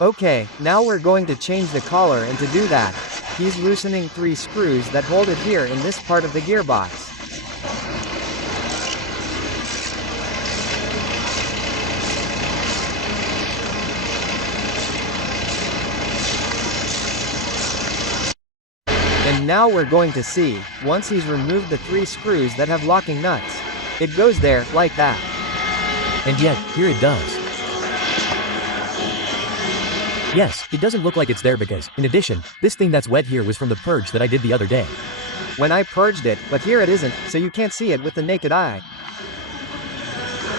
Okay, now we're going to change the collar, and to do that, he's loosening 3 screws that hold it here in this part of the gearbox. And now we're going to see, once he's removed the 3 screws that have locking nuts. It goes there, like that. And yet, here it does. Yes, it doesn't look like it's there because, in addition, this thing that's wet here was from the purge that I did the other day. When I purged it, but here it isn't, so you can't see it with the naked eye.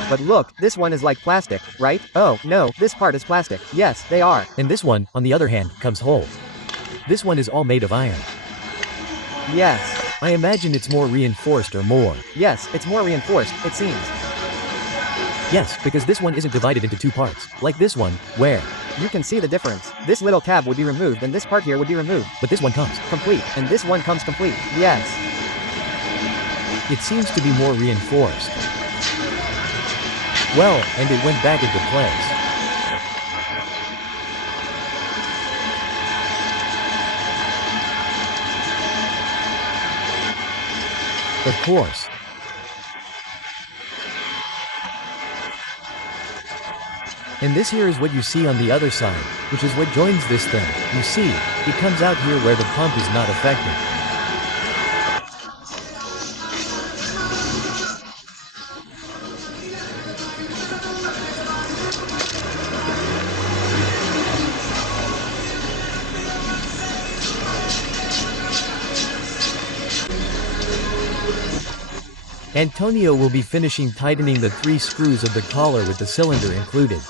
But look, this one is like plastic, right? Oh, no, this part is plastic. Yes, they are. And this one, on the other hand, comes whole. This one is all made of iron. Yes. I imagine it's more reinforced or more. Yes, it's more reinforced, it seems. Yes, because this one isn't divided into 2 parts, like this one, where you can see the difference. This little tab would be removed and this part here would be removed. But this one comes complete, and this one comes complete. Yes. It seems to be more reinforced. Well, and it went back into place. Of course. And this here is what you see on the other side, which is what joins this thing. You see, it comes out here where the pump is not affected. Antonio will be finishing tightening the 3 screws of the collar with the cylinder included.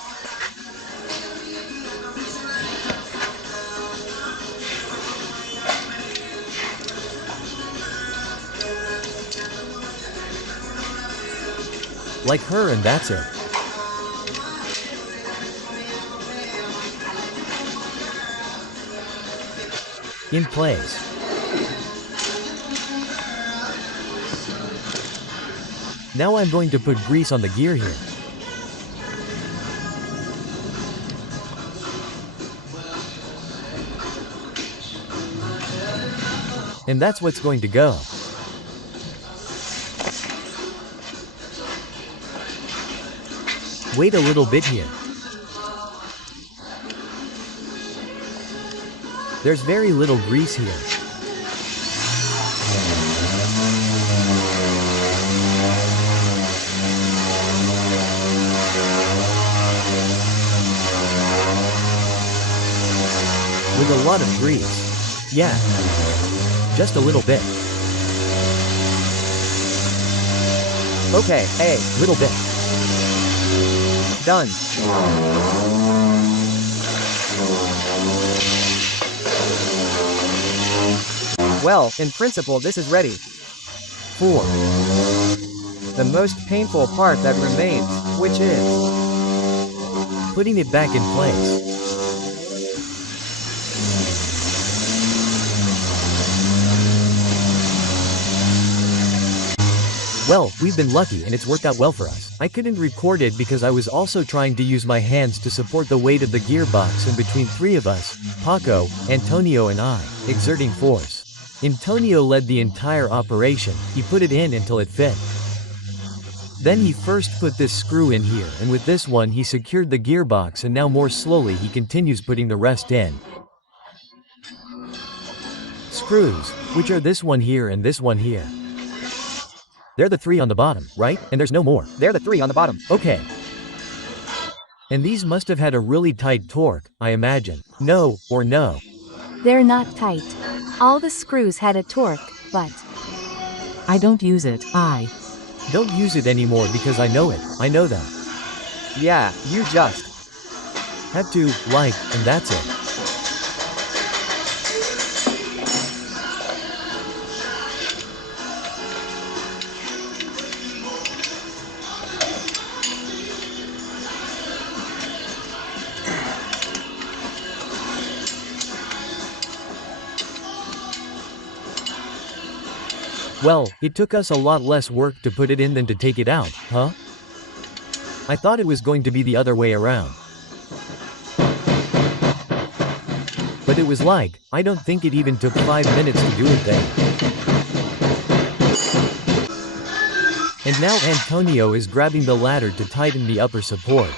Like her, and that's it. In place. Now I'm going to put grease on the gear here. And that's what's going to go. Wait a little bit here. There's very little grease here. With a lot of grease. Yeah. Just a little bit. Okay, hey, little bit. Done. Well, in principle this is ready. 4. The most painful part that remains, which is putting it back in place. Well, we've been lucky and it's worked out well for us. I couldn't record it because I was also trying to use my hands to support the weight of the gearbox, and between 3 of us, Paco, Antonio and I, exerting force. Antonio led the entire operation. He put it in until it fit. Then he first put this screw in here, and with this one he secured the gearbox, and now more slowly he continues putting the rest in. Screws, which are this one here and this one here. They're the 3 on the bottom, right? And there's no more. They're the 3 on the bottom. Okay. And these must have had a really tight torque, I imagine. No, or no. They're not tight. All the screws had a torque, but I don't use it. I don't use it anymore because I know it. I know them. Yeah, you just had to, like, and that's it. Well, it took us a lot less work to put it in than to take it out, huh? I thought it was going to be the other way around. But it was like, I don't think it even took 5 minutes to do it there. And now Antonio is grabbing the ladder to tighten the upper support.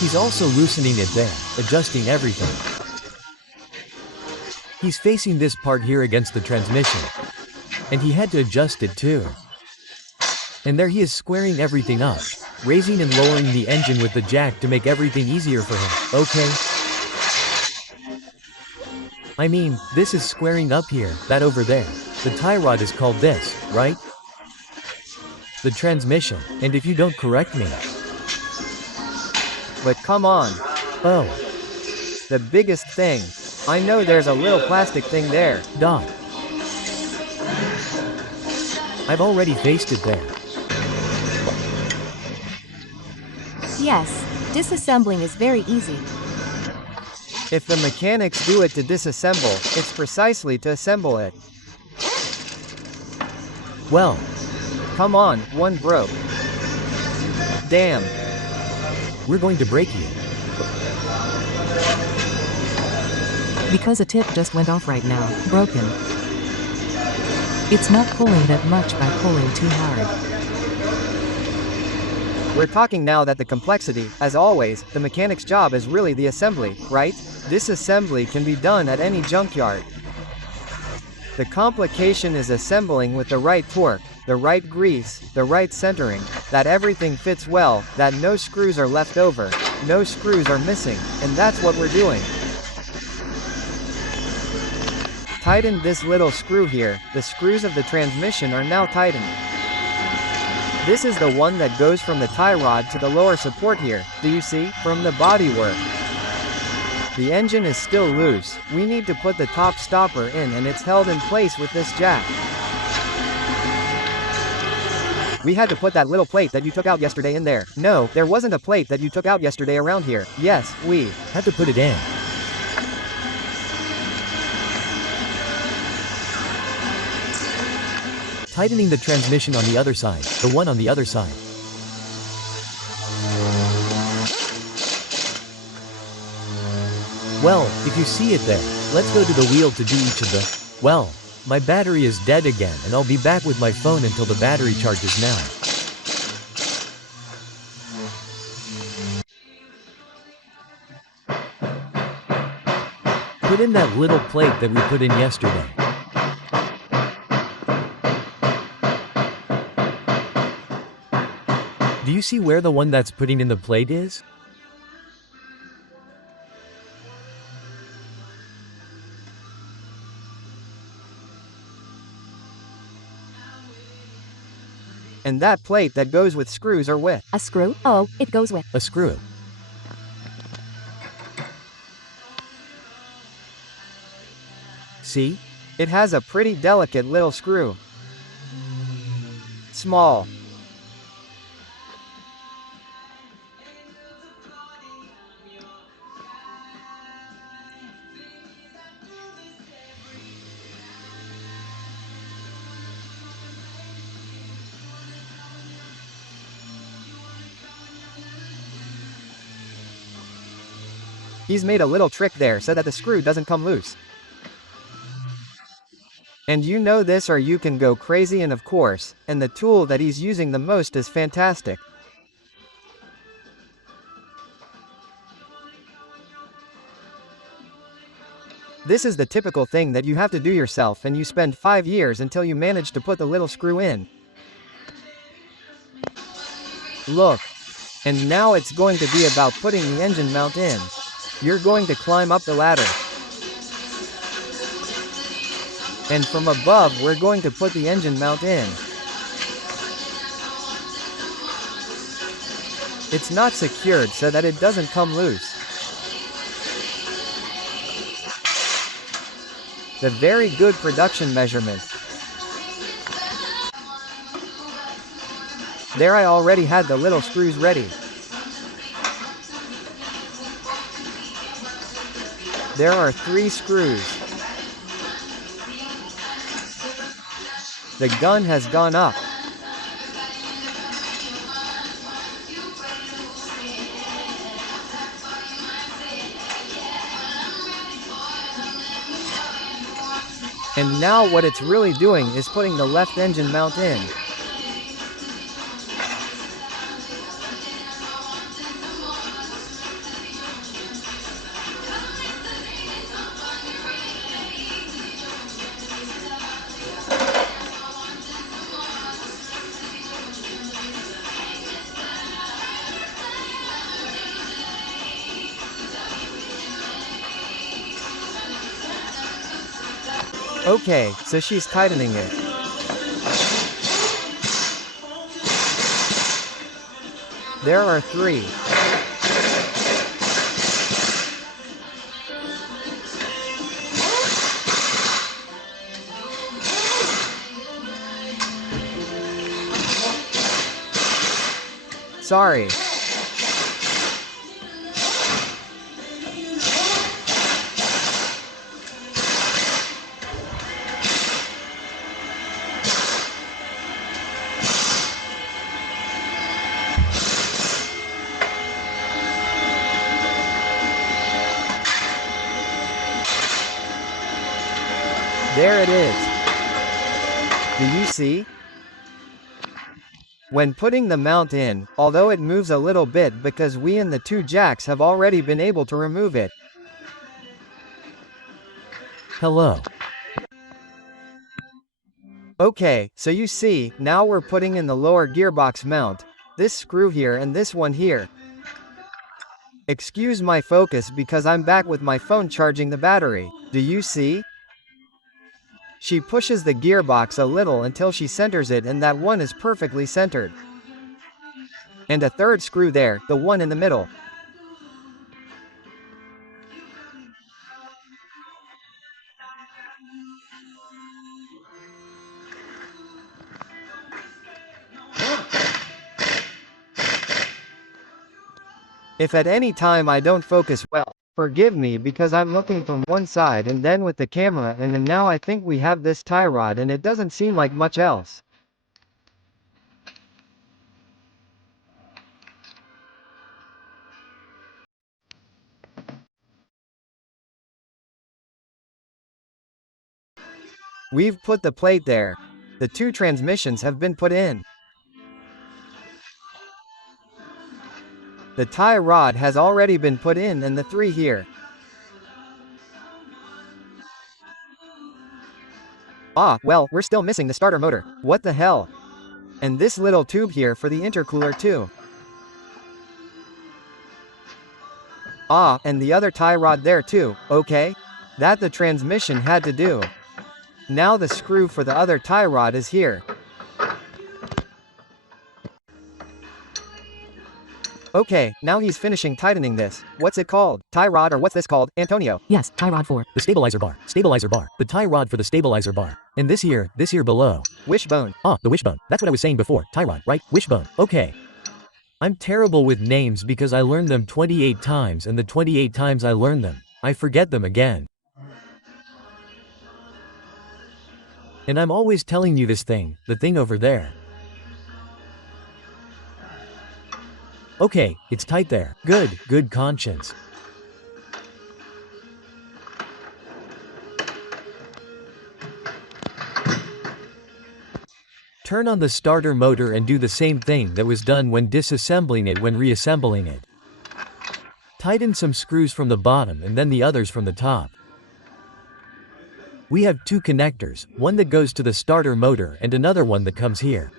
He's also loosening it there, adjusting everything. He's facing this part here against the transmission. And he had to adjust it too. And there he is squaring everything up, raising and lowering the engine with the jack to make everything easier for him, okay? I mean, this is squaring up here, that over there. The tie rod is called this, right? The transmission, and if you don't correct me. But come on. Oh, The biggest thing. I know there's a little plastic thing there. Doc. I've already faced it there. Yes, disassembling is very easy. If the mechanics do it to disassemble, it's precisely to assemble it. Well, Come on, one broke. Damn. we're going to break you. Because a tip just went off right now, broken. It's not pulling that much by pulling too hard. We're talking now that the complexity, as always, the mechanic's job is really the assembly, right? Disassembly can be done at any junkyard. The complication is assembling with the right torque, the right grease, the right centering, that everything fits well, that no screws are left over, no screws are missing, and that's what we're doing. Tighten this little screw here, the screws of the transmission are now tightened. This is the one that goes from the tie rod to the lower support here, do you see, from the bodywork. The engine is still loose, we need to put the top stopper in and it's held in place with this jack. We had to put that little plate that you took out yesterday in there. No, there wasn't a plate that you took out yesterday around here. Yes, we Had to put it in. Tightening the transmission on the other side, the one on the other side. Well, if you see it there, let's go to the wheel to do each of the... Well, my battery is dead again and I'll be back with my phone until the battery charges now. Put in that little plate that we put in yesterday. Do you see where the one that's putting in the plate is? and that plate that goes with screws or with. A screw? Oh, it goes with. A screw. See? It has a pretty delicate little screw. Small. He's made a little trick there so that the screw doesn't come loose. And you know this or you can go crazy, and of course, and the tool that he's using the most is fantastic. This is the typical thing that you have to do yourself and you spend 5 years until you manage to put the little screw in. Look. And now it's going to be about putting the engine mount in. You're going to climb up the ladder. And from above we're going to put the engine mount in. It's not secured so that it doesn't come loose. The very good production measurement. There, I already had the little screws ready. There are 3 screws. The gun has gone up. And now what it's really doing is putting the left engine mount in. Okay, so she's tightening it. There are 3. Sorry. There it is. Do you see? When putting the mount in, although it moves a little bit because we and the 2 jacks have already been able to remove it. Hello. Okay, so you see, now we're putting in the lower gearbox mount, this screw here and this one here. Excuse my focus because I'm back with my phone charging the battery. Do you see? She pushes the gearbox a little until she centers it, and that one is perfectly centered. And a 3rd screw there, the one in the middle. If at any time I don't focus well, forgive me because I'm looking from one side and then with the camera, and then now I think we have this tie rod and it doesn't seem like much else. We've put the plate there. The 2 transmissions have been put in. The tie rod has already been put in and the 3 here. Ah, well, we're still missing the starter motor. What the hell? And this little tube here for the intercooler too. Ah, and the other tie rod there too, okay? That the transmission had to do. Now the screw for the other tie rod is here. Okay, now he's finishing tightening this. What's it called? Tie rod, or what's this called, Antonio? Yes, tie rod 4. The stabilizer bar. Stabilizer bar. The tie rod for the stabilizer bar. And this here below. Wishbone. Ah, the wishbone. That's what I was saying before. Tie rod, right? Wishbone. Okay. I'm terrible with names because I learned them 28 times, and the 28 times I learn them, I forget them again. And I'm always telling you this thing, the thing over there. Okay, it's tight there. Good conscience. Turn on the starter motor and do the same thing that was done when disassembling it when reassembling it. Tighten some screws from the bottom and then the others from the top. We have 2 connectors, one that goes to the starter motor and another one that comes here.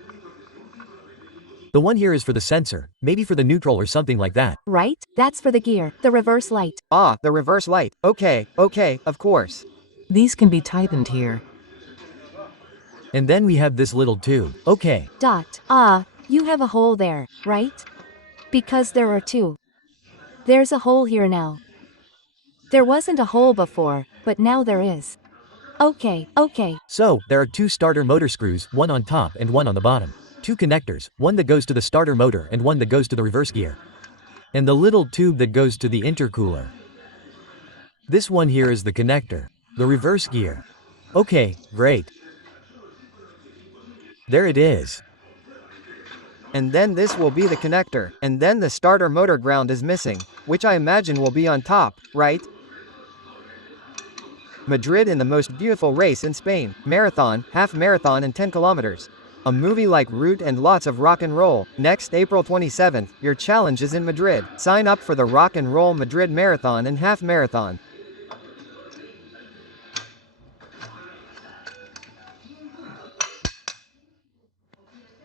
The one here is for the sensor, maybe for the neutral or something like that. Right? That's for the gear, the reverse light. Ah, the reverse light. Okay, of course. These can be tightened here. And then we have this little tube. Okay. Dot. Ah, you have a hole there, right? Because there are 2. There's a hole here now. There wasn't a hole before, but now there is. Okay. So, there are 2 starter motor screws, one on top and one on the bottom. 2 connectors, one that goes to the starter motor and one that goes to the reverse gear. And the little tube that goes to the intercooler. This one here is the connector, the reverse gear. Okay, great. There it is. And then this will be the connector, and then the starter motor ground is missing, which I imagine will be on top, right? Madrid in the most beautiful race in Spain, marathon, half marathon and 10 kilometers. A movie like Route and lots of rock and roll. Next April 27th, your challenge is in Madrid. Sign up for the Rock and Roll Madrid Marathon and Half Marathon.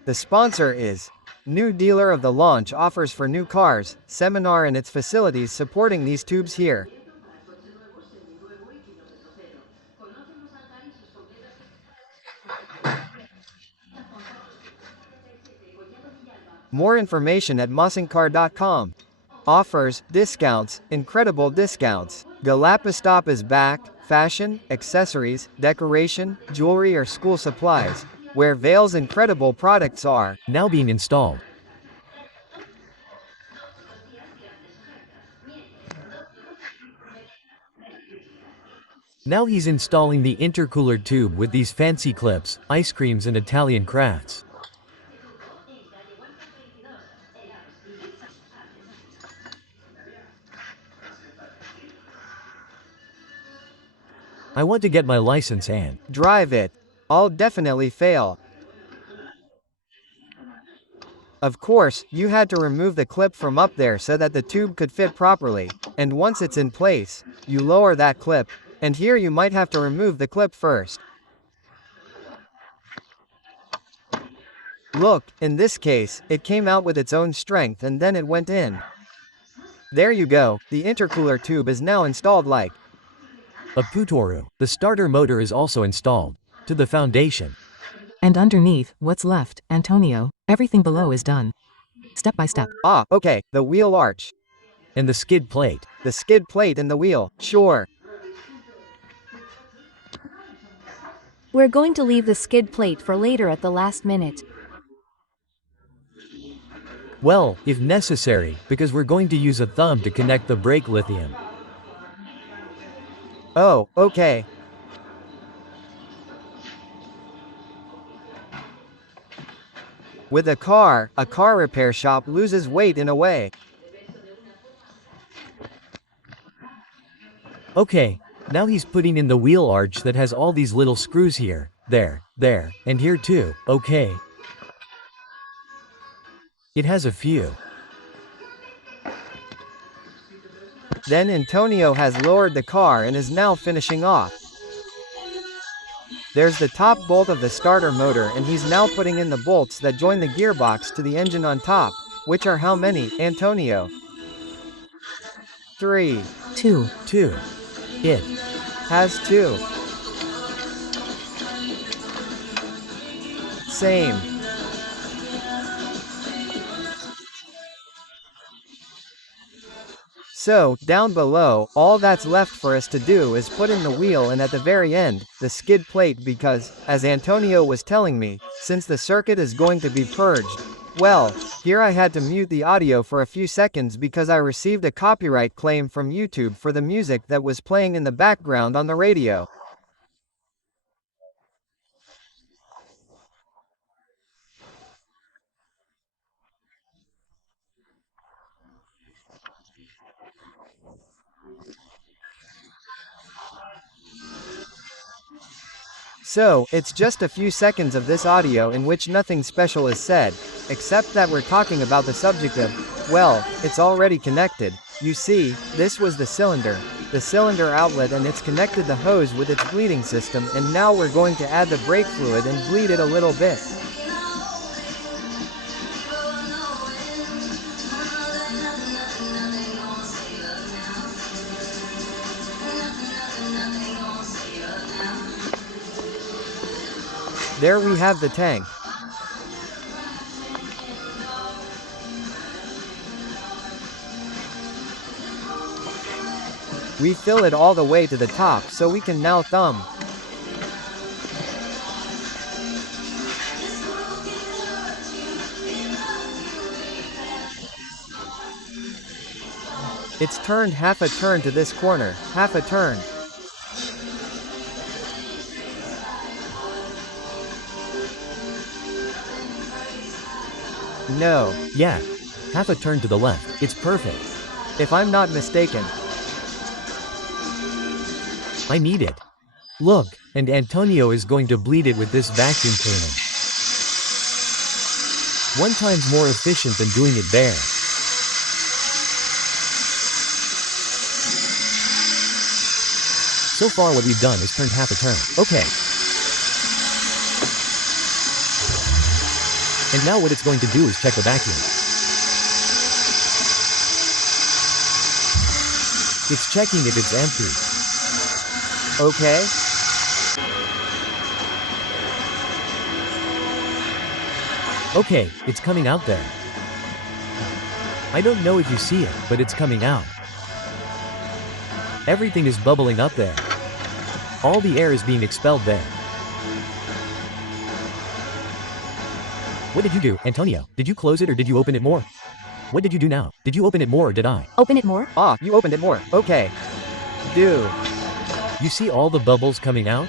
The sponsor is New Dealer of the Launch offers for new cars, seminar and its facilities supporting these tubes here. More information at mossingcar.com. Offers, discounts, incredible discounts. Galapastop is back, fashion, accessories, decoration, jewelry or school supplies, where Vale's incredible products are Now being installed. Now he's installing the intercooler tube with these fancy clips, ice creams and Italian crafts. I want to get my license and drive it. I'll definitely fail. Of course, you had to remove the clip from up there so that the tube could fit properly, and once it's in place, you lower that clip, and here you might have to remove the clip first. Look, in this case, it came out with its own strength and then it went in. There you go, the intercooler tube is now installed like a Putoru. The starter motor is also installed to the foundation. And underneath, what's left, Antonio, everything below is done. Step by step. Ah, okay, the wheel arch. And the skid plate. The skid plate and the wheel, sure. We're going to leave the skid plate for later at the last minute. Well, if necessary, because we're going to use a thumb to connect the brake lithium. Oh, okay. With a car repair shop loses weight in a way. Okay, now he's putting in the wheel arch that has all these little screws here, there, and here too, okay. It has a few. Then Antonio has lowered the car and is now finishing off. There's the top bolt of the starter motor and he's now putting in the bolts that join the gearbox to the engine on top, which are how many, Antonio? 3. 2. It Has 2. Same. So, down below, all that's left for us to do is put in the wheel and at the very end, the skid plate because, as Antonio was telling me, since the circuit is going to be purged, well, here I had to mute the audio for a few seconds because I received a copyright claim from YouTube for the music that was playing in the background on the radio. So, it's just a few seconds of this audio in which nothing special is said, except that we're talking about the subject of, well, it's already connected. You see, this was the cylinder outlet and it's connected the hose with its bleeding system and now we're going to add the brake fluid and bleed it a little bit. There we have the tank. We fill it all the way to the top so we can now thumb. It's turned half a turn to this corner, half a turn. No. Yeah. Half a turn to the left. It's perfect. If I'm not mistaken. I need it. Look, and Antonio is going to bleed it with this vacuum cleaner. 1 times more efficient than doing it bare. So far what we've done is turned half a turn. Okay. And now what it's going to do is check the vacuum. It's checking if it's empty. Okay. Okay, it's coming out there. I don't know if you see it, but it's coming out. Everything is bubbling up there. All the air is being expelled there. What did you do, Antonio? Did you close it or did you open it more? What did you do now? Did you open it more or did I? Open it more? Ah, you opened it more. Okay. Do. You see all the bubbles coming out?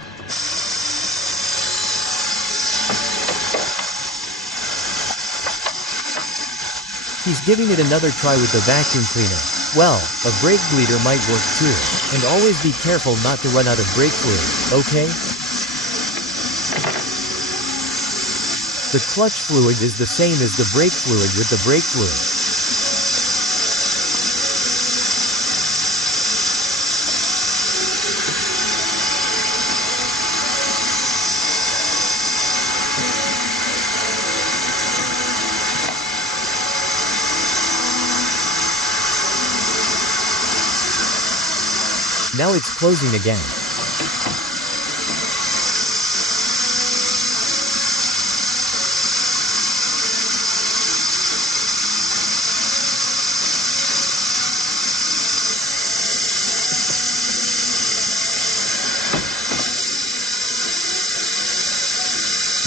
He's giving it another try with the vacuum cleaner. Well, a brake bleeder might work too. And always be careful not to run out of brake fluid, okay? The clutch fluid is the same as the brake fluid with the brake fluid. Now it's closing again.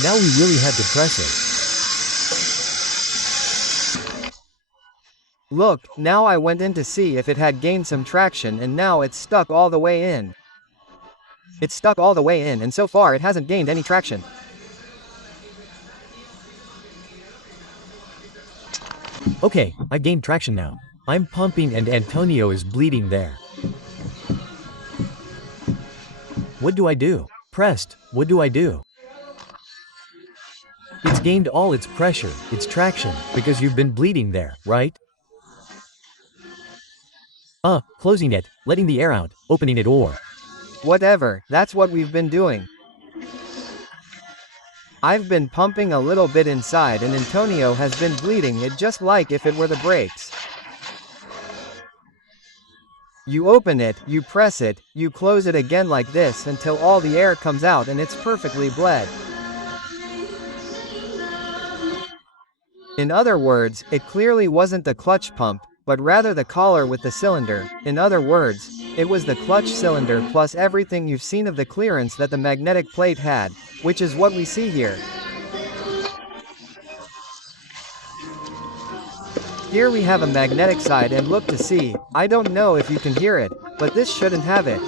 Now we really had to press it. Look, now I went in to see if it had gained some traction and now it's stuck all the way in. It's stuck all the way in and so far it hasn't gained any traction. Okay, I gained traction now. I'm pumping and Antonio is bleeding there. What do I do? Pressed, what do I do? It's gained all its pressure, its traction, because you've been bleeding there, right? Closing it, letting the air out, opening it or... Whatever, that's what we've been doing. I've been pumping a little bit inside and Antonio has been bleeding it just like if it were the brakes. You open it, you press it, you close it again like this until all the air comes out and it's perfectly bled. In other words, it clearly wasn't the clutch pump, but rather the collar with the cylinder. In other words, it was the clutch cylinder plus everything you've seen of the clearance that the magnetic plate had, which is what we see here. Here we have a magnetic side and look to see, I don't know if you can hear it, but this shouldn't have it.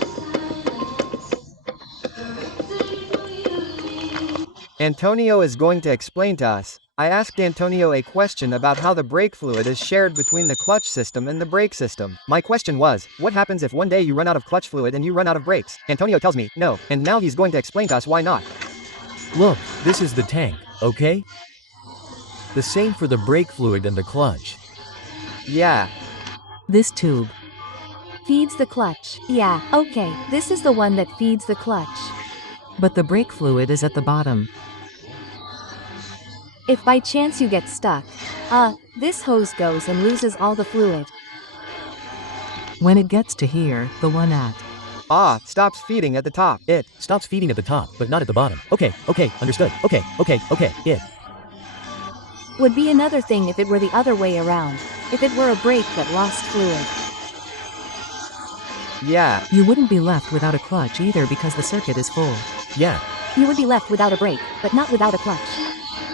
Antonio is going to explain to us. I asked Antonio a question about how the brake fluid is shared between the clutch system and the brake system. My question was, what happens if one day you run out of clutch fluid and you run out of brakes? Antonio tells me, no, and now he's going to explain to us why not. Look, this is the tank, okay? The same for the brake fluid and the clutch. Yeah. This tube. Feeds the clutch. Yeah, okay, this is the one that feeds the clutch. But the brake fluid is at the bottom. If by chance you get stuck, this hose goes and loses all the fluid. When it gets to here, the one at... Stops feeding at the top. It stops feeding at the top, but not at the bottom. Okay, understood. Okay, it. Would be another thing if it were the other way around. If it were a brake that lost fluid. Yeah. You wouldn't be left without a clutch either because the circuit is full. Yeah. You would be left without a brake, but not without a clutch.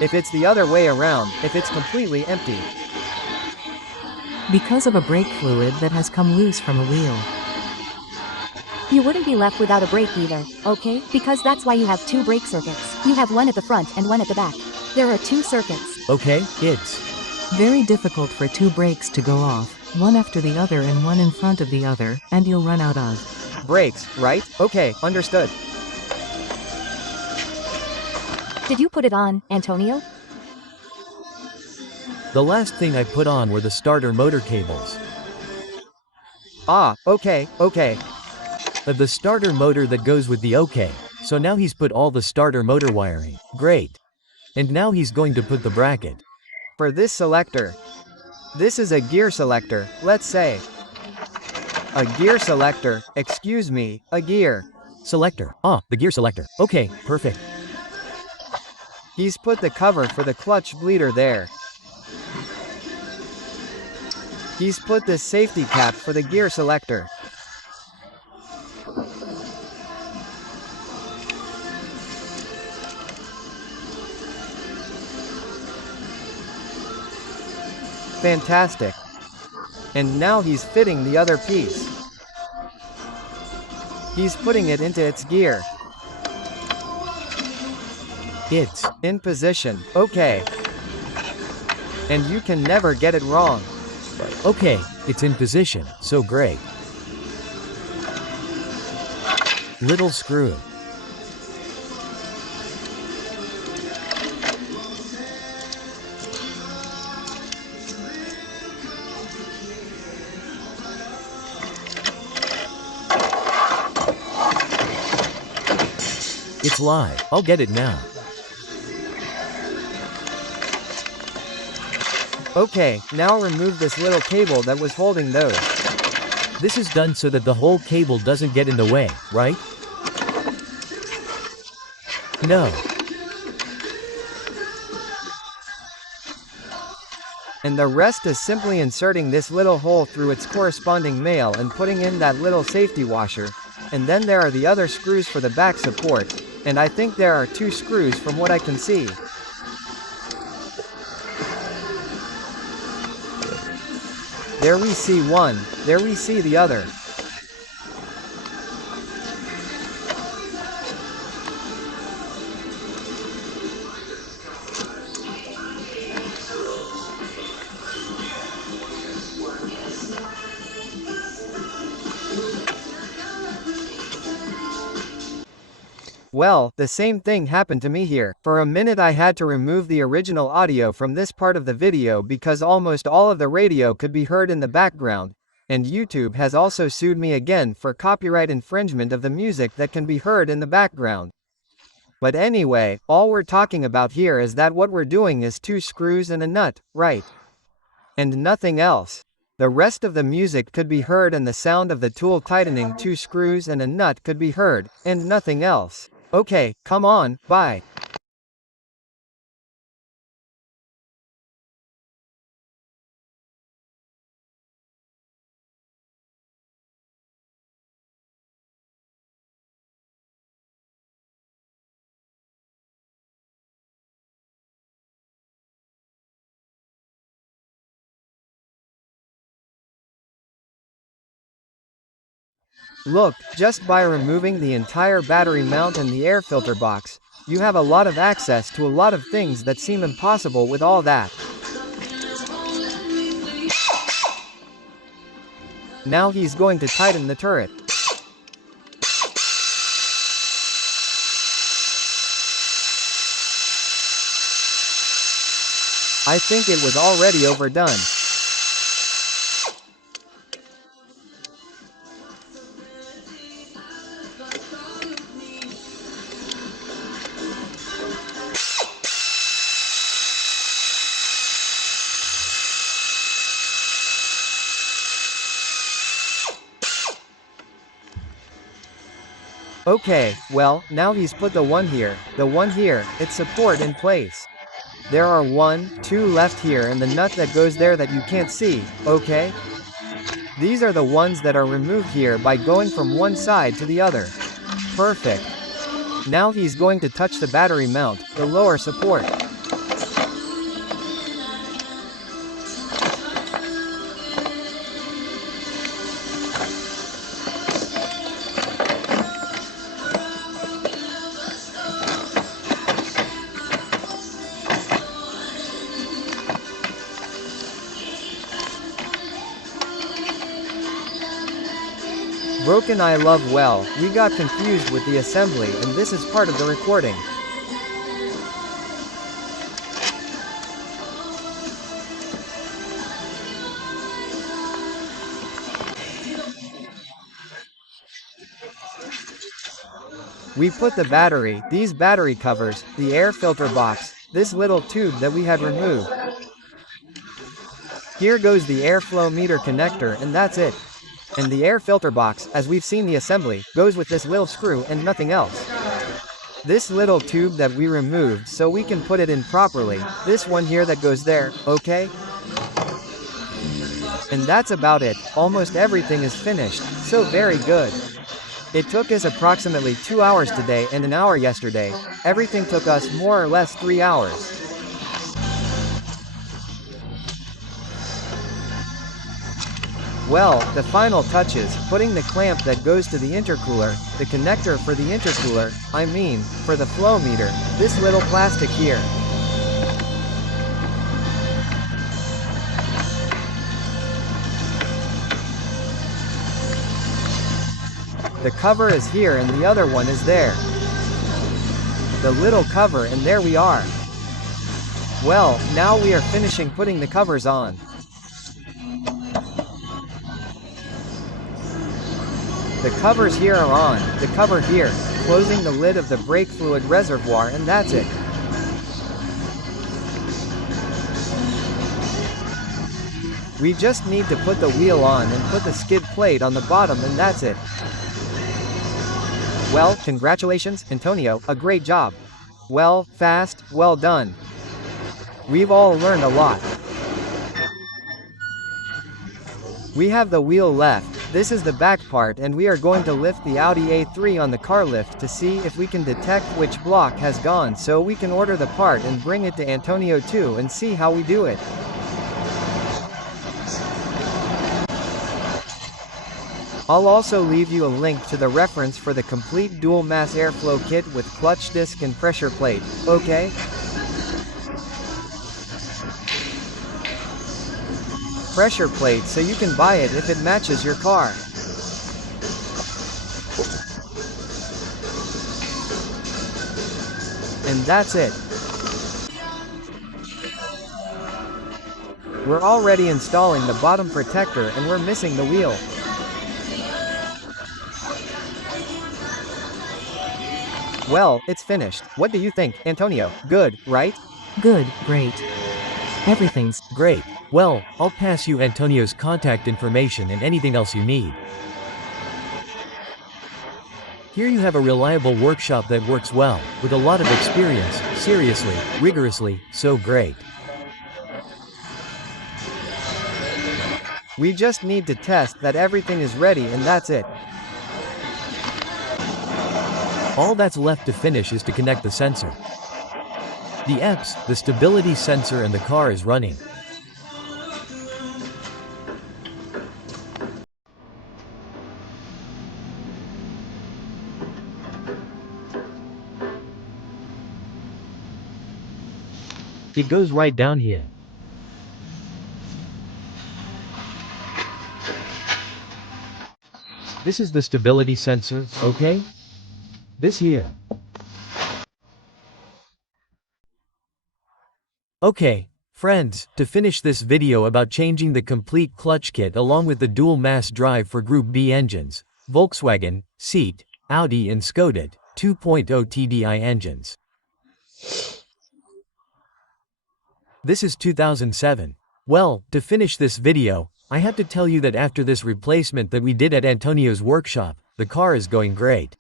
If it's the other way around, if it's completely empty. Because of a brake fluid that has come loose from a wheel. You wouldn't be left without a brake either, okay? Because that's why you have two brake circuits. You have one at the front and one at the back. There are two circuits. Okay, it's. Very difficult for two brakes to go off, one after the other and one in front of the other, and you'll run out of Brakes, right? Okay, understood. Did you put it on, Antonio? The last thing I put on were the starter motor cables. Ah, okay. Of the starter motor that goes with the OK. So now he's put all the starter motor wiring. Great. And now he's going to put the bracket. For this selector. This is a gear selector, let's say. A gear selector, excuse me, a gear. Selector. Ah, the gear selector. Okay, perfect. He's put the cover for the clutch bleeder there. He's put this safety cap for the gear selector. Fantastic. And now he's fitting the other piece. He's putting it into its gear. It's In position, okay. And you can never get it wrong. okay, it's in position, so great. Little screw. It's live. I'll get it now. Okay, now remove this little cable that was holding those. This is done so that the whole cable doesn't get in the way, right? No. And the rest is simply inserting this little hole through its corresponding male and putting in that little safety washer. And then there are the other screws for the back support. And I think there are 2 screws from what I can see. There we see one, there we see the other. Well, the same thing happened to me here. For a minute I had to remove the original audio from this part of the video because almost all of the radio could be heard in the background, and YouTube has also sued me again for copyright infringement of the music that can be heard in the background. But anyway, all we're talking about here is that what we're doing is 2 screws and a nut, right? And nothing else. The rest of the music could be heard and the sound of the tool tightening 2 screws and a nut could be heard, and nothing else. Okay, come on, bye. Look, just by removing the entire battery mount and the air filter box, you have a lot of access to a lot of things that seem impossible with all that. Now he's going to tighten the turret. I think it was already overdone. Okay, well, now he's put the one here, its support in place. There are 1, 2 left here and the nut that goes there that you can't see, okay? These are the ones that are removed here by going from one side to the other. Perfect. Now he's going to touch the battery mount, the lower support. Broken I love well, we got confused with the assembly and this is part of the recording. We put the battery, these battery covers, the air filter box, this little tube that we had removed. Here goes the airflow meter connector and that's it. And the air filter box, as we've seen the assembly, goes with this little screw and nothing else. This little tube that we removed so we can put it in properly, this one here that goes there, okay? And that's about it, almost everything is finished, so very good. It took us approximately 2 hours today and an hour yesterday, everything took us more or less 3 hours. Well, the final touches, putting the clamp that goes to the intercooler, the connector for the intercooler, I mean, for the flow meter, this little plastic here. The cover is here and the other one is there. The little cover and there we are. Well, now we are finishing putting the covers on. The covers here are on, the cover here, closing the lid of the brake fluid reservoir and that's it. We just need to put the wheel on and put the skid plate on the bottom and that's it. Well, congratulations, Antonio, a great job. Well, fast, well done. We've all learned a lot. We have the wheel left, this is the back part and we are going to lift the Audi A3 on the car lift to see if we can detect which block has gone so we can order the part and bring it to Antonio too and see how we do it. I'll also leave you a link to the reference for the complete dual mass airflow kit with clutch disc and pressure plate, okay? Pressure plate so you can buy it if it matches your car. And that's it. We're already installing the bottom protector and we're missing the wheel. Well, it's finished. What do you think, Antonio? Good, right? Good, great. Everything's Great. Well, I'll pass you Antonio's contact information and anything else you need. Here you have a reliable workshop that works well, with a lot of experience, seriously, rigorously, so great. We just need to test that everything is ready and that's it. All that's left to finish is to connect the sensor. The EPS, the stability sensor and the car is running. It goes right down here. This is the stability sensor, okay? This here. Okay, friends, to finish this video about changing the complete clutch kit along with the dual mass drive for Group B engines, Volkswagen, Seat, Audi and Skoda 2.0 TDI engines. This is 2007. Well, to finish this video, I have to tell you that after this replacement that we did at Antonio's workshop, the car is going great.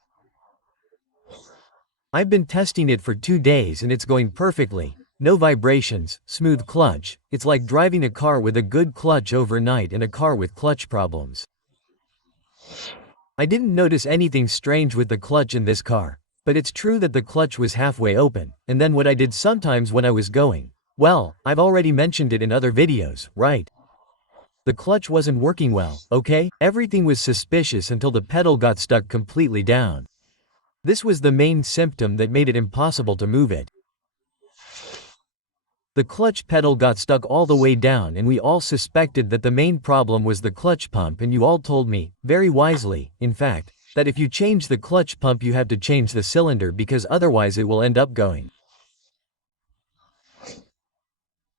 I've been testing it for 2 days and it's going perfectly. No vibrations, smooth clutch, it's like driving a car with a good clutch overnight and a car with clutch problems. I didn't notice anything strange with the clutch in this car, but it's true that the clutch was halfway open, and then what I did sometimes when I was going, well, I've already mentioned it in other videos, right? The clutch wasn't working well, okay? Everything was suspicious until the pedal got stuck completely down. This was the main symptom that made it impossible to move it. The clutch pedal got stuck all the way down and we all suspected that the main problem was the clutch pump, and you all told me, very wisely, in fact, that if you change the clutch pump you have to change the cylinder because otherwise it will end up going.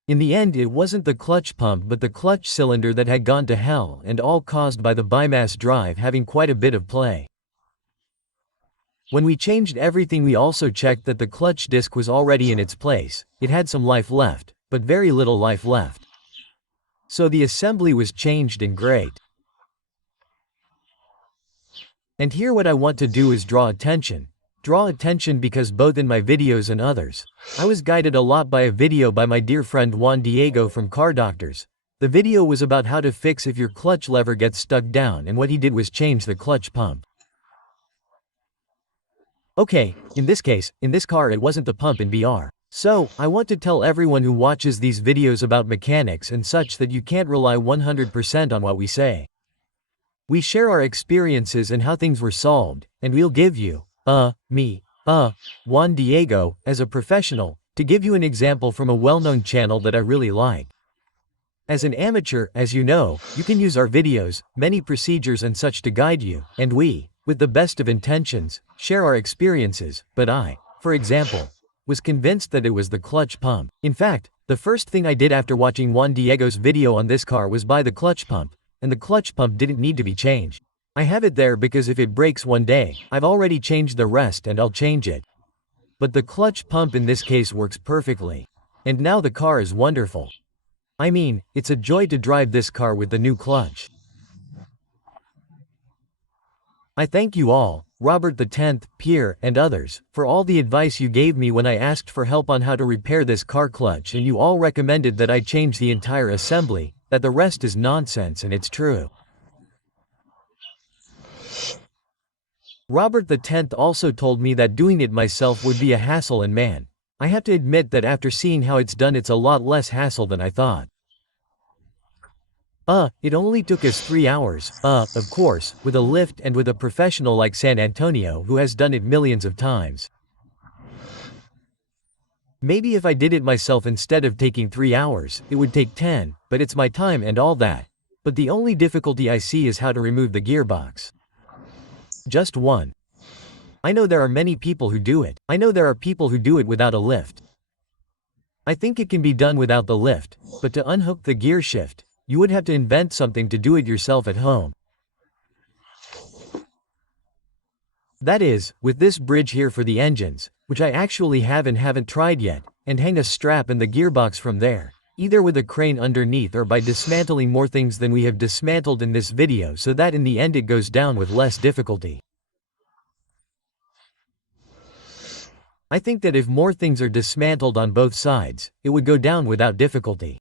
In the end it wasn't the clutch pump but the clutch cylinder that had gone to hell, and all caused by the bimass drive having quite a bit of play. When we changed everything we also checked that the clutch disc was already in its place. It had some life left, but very little life left. So the assembly was changed and great. And here what I want to do is draw attention. Draw attention because both in my videos and others, I was guided a lot by a video by my dear friend Juan Diego from Car Doctors. The video was about how to fix if your clutch lever gets stuck down, and what he did was change the clutch pump. Okay, in this case, in this car it wasn't the pump in BR. So, I want to tell everyone who watches these videos about mechanics and such that you can't rely 100% on what we say. We share our experiences and how things were solved, and we'll give you, Juan Diego, as a professional, to give you an example from a well-known channel that I really like. As an amateur, as you know, you can use our videos, many procedures and such to guide you, and we, with the best of intentions, share our experiences, but I, for example, was convinced that it was the clutch pump. In fact, the first thing I did after watching Juan Diego's video on this car was buy the clutch pump, and the clutch pump didn't need to be changed. I have it there because if it breaks one day, I've already changed the rest and I'll change it. But the clutch pump in this case works perfectly. And now the car is wonderful. I mean, it's a joy to drive this car with the new clutch. I thank you all, Robert X, Pierre, and others, for all the advice you gave me when I asked for help on how to repair this car clutch, and you all recommended that I change the entire assembly, that the rest is nonsense, and it's true. Robert X also told me that doing it myself would be a hassle, and man, I have to admit that after seeing how it's done it's a lot less hassle than I thought. It only took us 3 hours, of course, with a lift and with a professional like San Antonio who has done it millions of times. Maybe if I did it myself instead of taking 3 hours, it would take 10, but it's my time and all that. But the only difficulty I see is how to remove the gearbox. Just one. I know there are many people who do it. I know there are people who do it without a lift. I think it can be done without the lift, but to unhook the gear shift, you would have to invent something to do it yourself at home. That is, with this bridge here for the engines, which I actually have and haven't tried yet, and hang a strap and the gearbox from there, either with a crane underneath or by dismantling more things than we have dismantled in this video so that in the end it goes down with less difficulty. I think that if more things are dismantled on both sides, it would go down without difficulty.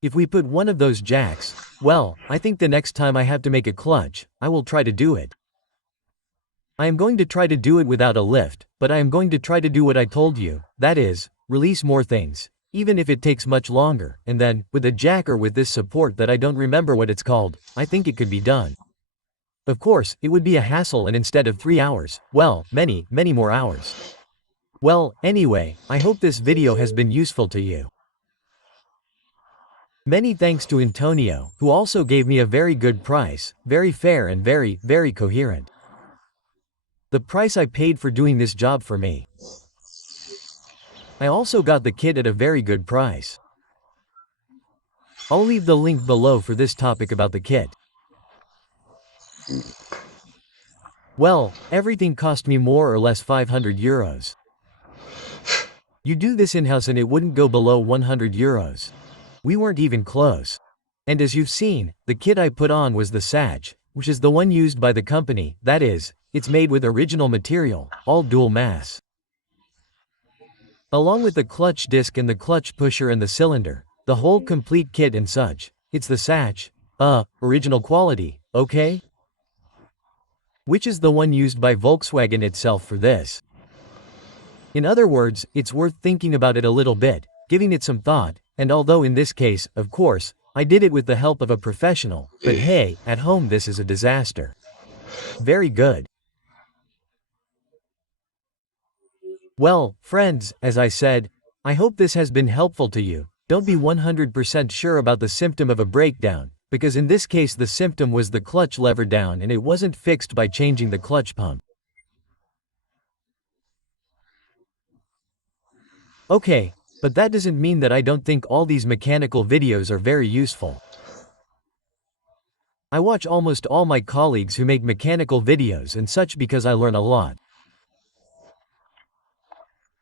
If we put one of those jacks, well, I think the next time I have to make a clutch, I will try to do it. I am going to try to do it without a lift, but I am going to try to do what I told you, that is, release more things, even if it takes much longer, and then, with a jack or with this support that I don't remember what it's called, I think it could be done. Of course, it would be a hassle, and instead of 3 hours, well, many more hours. Well, anyway, I hope this video has been useful to you. Many thanks to Antonio, who also gave me a very good price, very fair and very coherent. The price I paid for doing this job for me. I also got the kit at a very good price. I'll leave the link below for this topic about the kit. Well, everything cost me more or less 500 euros. You do this in-house and it wouldn't go below 100 euros. We weren't even close. And as you've seen, the kit I put on was the Sag, which is the one used by the company, that is, it's made with original material, all dual mass. Along with the clutch disc and the clutch pusher and the cylinder, the whole complete kit and such, it's the Sag, original quality, okay? Which is the one used by Volkswagen itself for this. In other words, it's worth thinking about it a little bit, giving it some thought, and although in this case, of course, I did it with the help of a professional, but hey, at home this is a disaster. Very good. Well, friends, as I said, I hope this has been helpful to you. Don't be 100% sure about the symptom of a breakdown, because in this case the symptom was the clutch lever down and it wasn't fixed by changing the clutch pump. Okay, but that doesn't mean that I don't think all these mechanical videos are very useful. I watch almost all my colleagues who make mechanical videos and such because I learn a lot.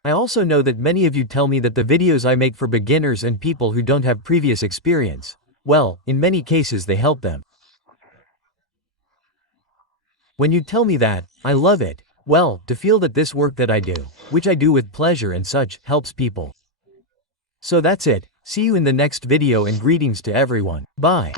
I also know that many of you tell me that the videos I make for beginners and people who don't have previous experience, well, in many cases they help them. When you tell me that, I love it, well, to feel that this work that I do, which I do with pleasure and such, helps people. So that's it, see you in the next video and greetings to everyone, bye.